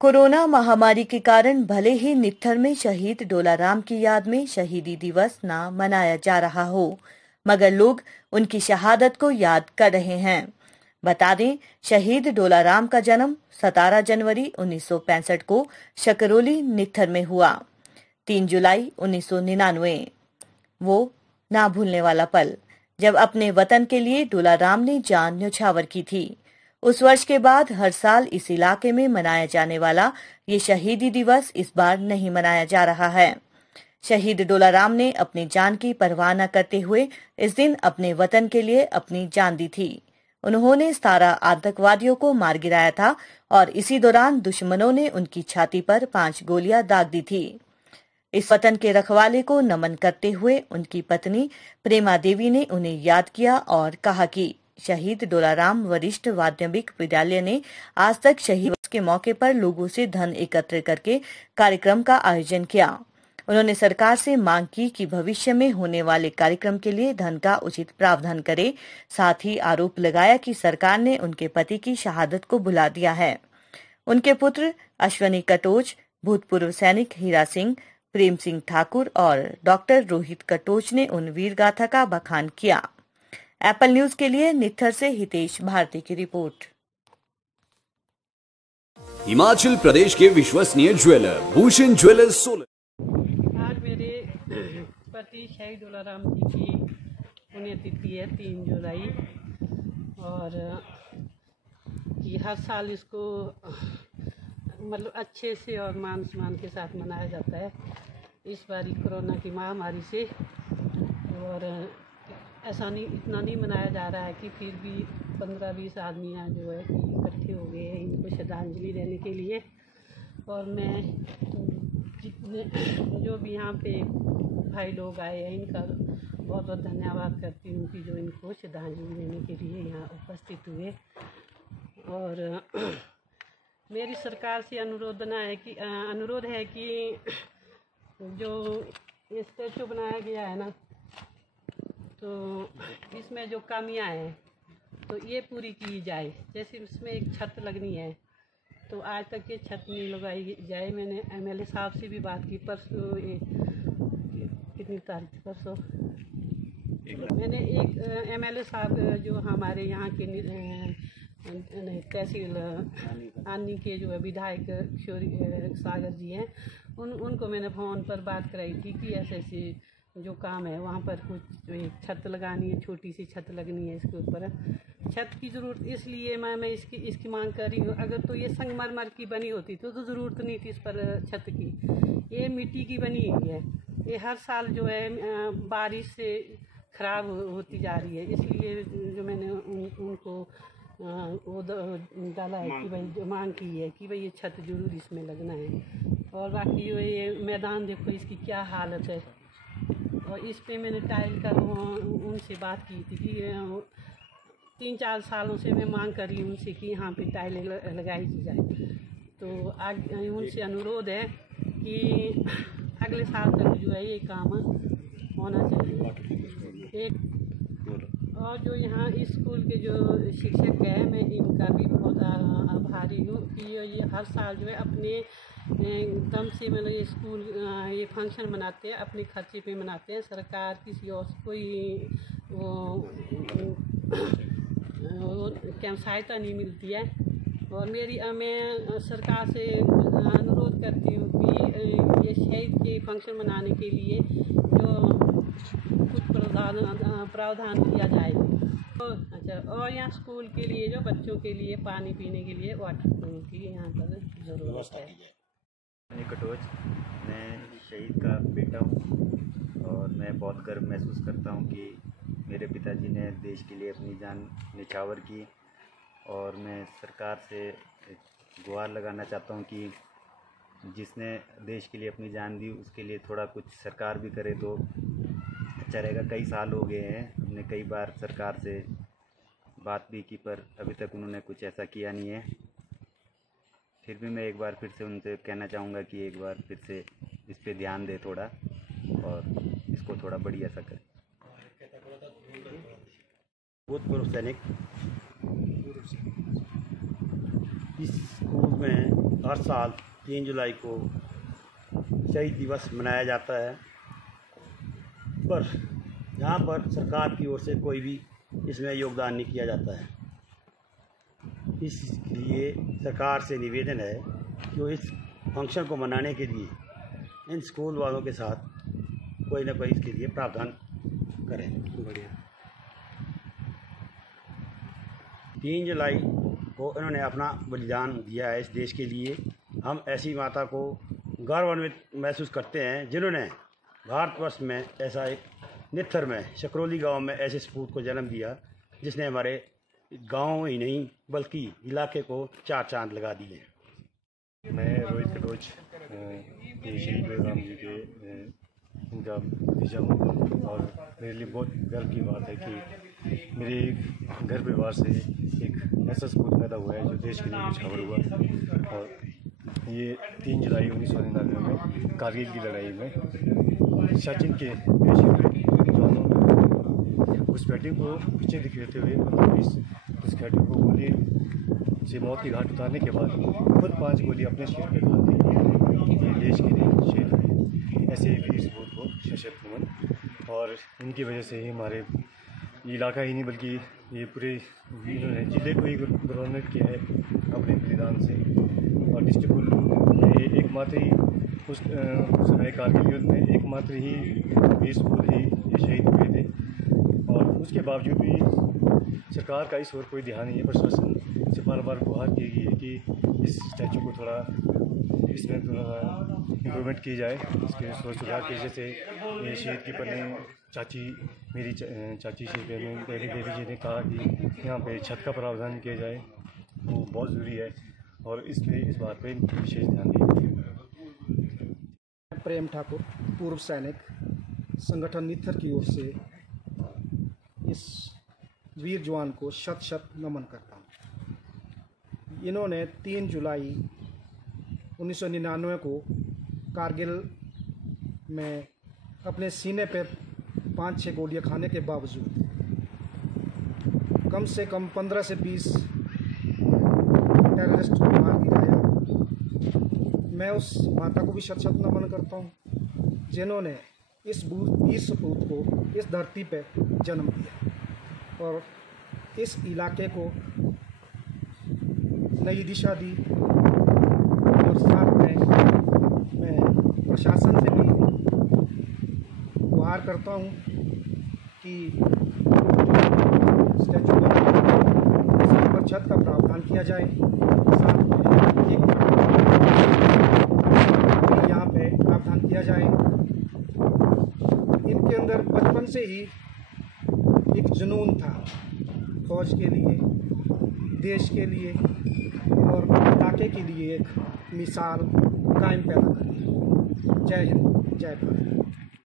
Corona महामारी के कारण भले ही नित्थर में शहीद डोलाराम की याद में शहीदी दिवस न मनाया जा रहा हो, मगर लोग उनकी शहादत को याद कर रहे हैं। बता दें, शहीद डोलाराम का जन्म 17 जनवरी 1965 को शकरोली नित्थर में हुआ। 3 जुलाई 1999 वो ना भूलने वाला पल, जब अपने वतन के लिए डोलाराम ने जान न्यौछावर की थी। उस वर्ष के बाद हर साल इस इलाके में मनाया जाने वाला ये शहीदी दिवस इस बार नहीं मनाया जा रहा है। शहीद डोलाराम ने अपनी जान की परवाह न करते हुए इस दिन अपने वतन के लिए अपनी जान दी थी। उन्होंने 17 आतंकवादियों को मार गिराया था और इसी दौरान दुश्मनों ने उनकी छाती पर 5 गोलियां दाग दी थी। इस वतन के रखवाले को नमन करते हुए उनकी पत्नी प्रेमा देवी ने उन्हें याद किया और कहा कि शहीद डोलाराम वरिष्ठ माध्यमिक विद्यालय ने आज तक शहीद दिवस के मौके पर लोगों से धन एकत्र करके कार्यक्रम का आयोजन किया। उन्होंने सरकार से मांग की कि भविष्य में होने वाले कार्यक्रम के लिए धन का उचित प्रावधान करे। साथ ही आरोप लगाया कि सरकार ने उनके पति की शहादत को भुला दिया है। उनके पुत्र अश्वनी कटोच, भूतपूर्व सैनिक हीरा सिंह, प्रेम सिंह ठाकुर और डॉक्टर रोहित कटोच ने उन वीर गाथा का बखान किया। एप्पल न्यूज के लिए नित्थर से हितेश भारती की रिपोर्ट। हिमाचल प्रदेश के विश्वसनीय ज्वेलर भूषण ज्वेलर्स सोलन। आज मेरे पति शहीद डोलाराम जी की पुण्यतिथि है 3 जुलाई, और ये हर साल इसको मतलब अच्छे से और मान सम्मान के साथ मनाया जाता है। इस बार कोरोना की महामारी से और ऐसा नहीं, इतना नहीं मनाया जा रहा है कि फिर भी 15-20 आदमी यहाँ जो है कि इकट्ठे हो गए हैं इनको श्रद्धांजलि देने के लिए। और मैं जितने जो भी यहाँ पे भाई लोग आए हैं इनका बहुत बहुत धन्यवाद करती हूँ कि जो इनको श्रद्धांजलि देने के लिए यहाँ उपस्थित हुए। और मेरी सरकार से अनुरोध है कि जो ये स्टैचू बनाया गया है ना, तो इसमें जो कमियां हैं तो ये पूरी की जाए। जैसे इसमें एक छत लगनी है, तो आज तक ये छत नहीं लगाई जाए। मैंने एमएलए साहब से भी बात की परसों, कितनी तारीख परसों मैंने एक एमएलए साहब जो हमारे यहाँ के तहसील आनी के जो है विधायक सागर जी हैं, उनको मैंने फ़ोन पर बात कराई थी कि ऐसे जो काम है वहाँ पर कुछ एक छत लगानी है, छोटी सी छत लगनी है। इसके ऊपर छत की ज़रूरत इसलिए मैं इसकी मांग कर रही हूँ। अगर तो ये संगमरमर की बनी होती तो ज़रूरत नहीं थी इस पर छत की। ये मिट्टी की बनी हुई है, ये हर साल जो है बारिश से ख़राब होती जा रही है। इसलिए जो मैंने उनको वो डाला है कि भाई जो मांग की है कि भाई ये छत जरूर इसमें लगना है। और बाकी जो ये मैदान देखो इसकी क्या हालत है। और इस पे मैंने टाइल का उनसे बात की थी कि 3-4 सालों से मैं मांग कर रही हूँ उनसे कि यहाँ पे टाइलें लगाई जाए। तो आज उनसे अनुरोध है कि अगले साल तक जो है ये काम होना चाहिए। और जो यहाँ स्कूल के जो शिक्षक हैं, मैं इनका भी बहुत आभारी हूँ कि ये हर साल जो है अपने दम से मतलब ये स्कूल ये फंक्शन मनाते हैं, अपने खर्चे पे मनाते हैं। सरकार किसी और कोई क्या सहायता नहीं मिलती है। और मैं सरकार से अनुरोध करती हूँ कि ये शहीद के फंक्शन मनाने के लिए जो कुछ प्रावधान किया जाए। तो अच्छा, और यहाँ स्कूल के लिए जो बच्चों के लिए पानी पीने के लिए वाटर की यहाँ पर ज़रूरत है। कटोच, मैं शहीद का बेटा हूँ और मैं बहुत गर्व महसूस करता हूँ कि मेरे पिताजी ने देश के लिए अपनी जान न्यौछावर की। और मैं सरकार से गुहार लगाना चाहता हूँ कि जिसने देश के लिए अपनी जान दी उसके लिए थोड़ा कुछ सरकार भी करे तो अच्छा रहेगा। कई साल हो गए हैं, हमने कई बार सरकार से बात भी की पर अभी तक उन्होंने कुछ ऐसा किया नहीं है। फिर भी मैं एक बार फिर से उनसे कहना चाहूँगा कि एक बार फिर से इस पे ध्यान दे थोड़ा और इसको थोड़ा थोड़ा बढ़िया सा करें। भूतपूर्व सैनिक इस स्कूल में हर साल 3 जुलाई को शहीद दिवस मनाया जाता है, पर यहाँ पर सरकार की ओर से कोई भी इसमें योगदान नहीं किया जाता है। इसलिए सरकार से निवेदन है कि वो इस फंक्शन को मनाने के लिए इन स्कूल वालों के साथ कोई ना कोई इसके लिए प्रावधान करें। बढ़िया। 3 जुलाई को इन्होंने अपना बलिदान दिया है इस देश के लिए। हम ऐसी माता को गौरवान्वित महसूस करते हैं जिन्होंने भारतवर्ष में ऐसा एक नित्थर में शकरौली गांव में ऐसे सपूत को जन्म दिया जिसने हमारे गांव ही नहीं बल्कि इलाके को 4 चांद लगा दिए। मैं रोहित कटोच शहीद डोलाराम जी के इनका भतीजा हूँ और मेरे लिए बहुत गर्व की बात है कि मेरे घर परिवार से एक ऐसा सपूत पैदा हुआ है जो देश के लिए न्यौछावर हुआ। और ये 3 जुलाई 1999 में कारगिल की लड़ाई में सचिन के जवानों ने घुसपैठियों को पीछे दिखेरते हुए 25 घुसपैठियों को गोली से मौत की घाट उतारने के बाद खुद 5 गोली अपने शरीर पे खाल दी। ये देश के लिए शहीद हुए। ऐसे वीर सपूत को सशक्त नमन। और इनकी वजह से ही हमारे इलाका ही नहीं बल्कि ये पूरे इन्होंने जिले को ही गौरवान्वित किया है अपने बलिदान से। और डिस्ट्रिक्ट कुल्लू ये एकमात्र ही उस समय कारगिल युद्ध में एकमात्र ही वीर सपूत ही ये शहीद हुए थे। और उसके बावजूद भी सरकार का इस ओर कोई ध्यान नहीं है। प्रशासन से बार बार गुहार की गई है कि इस स्टैचू को थोड़ा इसमें थोड़ा इम्प्रूवमेंट की जाए, इसके सुधार की। जैसे ये शहीद की पत्नी चाची मेरी चाची से पहली देवी जी ने कहा कि यहाँ पे छत का प्रावधान किया जाए, वो बहुत ज़रूरी है और इस बात पे विशेष ध्यान दीजिए। प्रेम ठाकुर, पूर्व सैनिक, संगठन नित्थर की ओर से इस वीर जवान को शत शत नमन करता हूँ। इन्होंने 3 जुलाई 1999 को कारगिल में अपने सीने पे 5-6 गोलियां खाने के बावजूद कम से कम 15 से 20 टेररिस्ट को मार गिराया। मैं उस माता को भी शत शत नमन करता हूँ जिन्होंने इस वीर सपूत को इस धरती पे जन्म दिया और इस इलाके को नई दिशा दी। और साथ में मैं प्रशासन से भी गुहार करता हूँ कि स्टैचू पर छत का प्रावधान किया जाए। साथ में यहाँ पे प्रावधान किया जाए। इनके अंदर बचपन से ही एक जुनून था फौज के लिए, देश के लिए और इलाके के लिए एक मिसाल कायम पैदा करी। जय हिंद, जय भारत।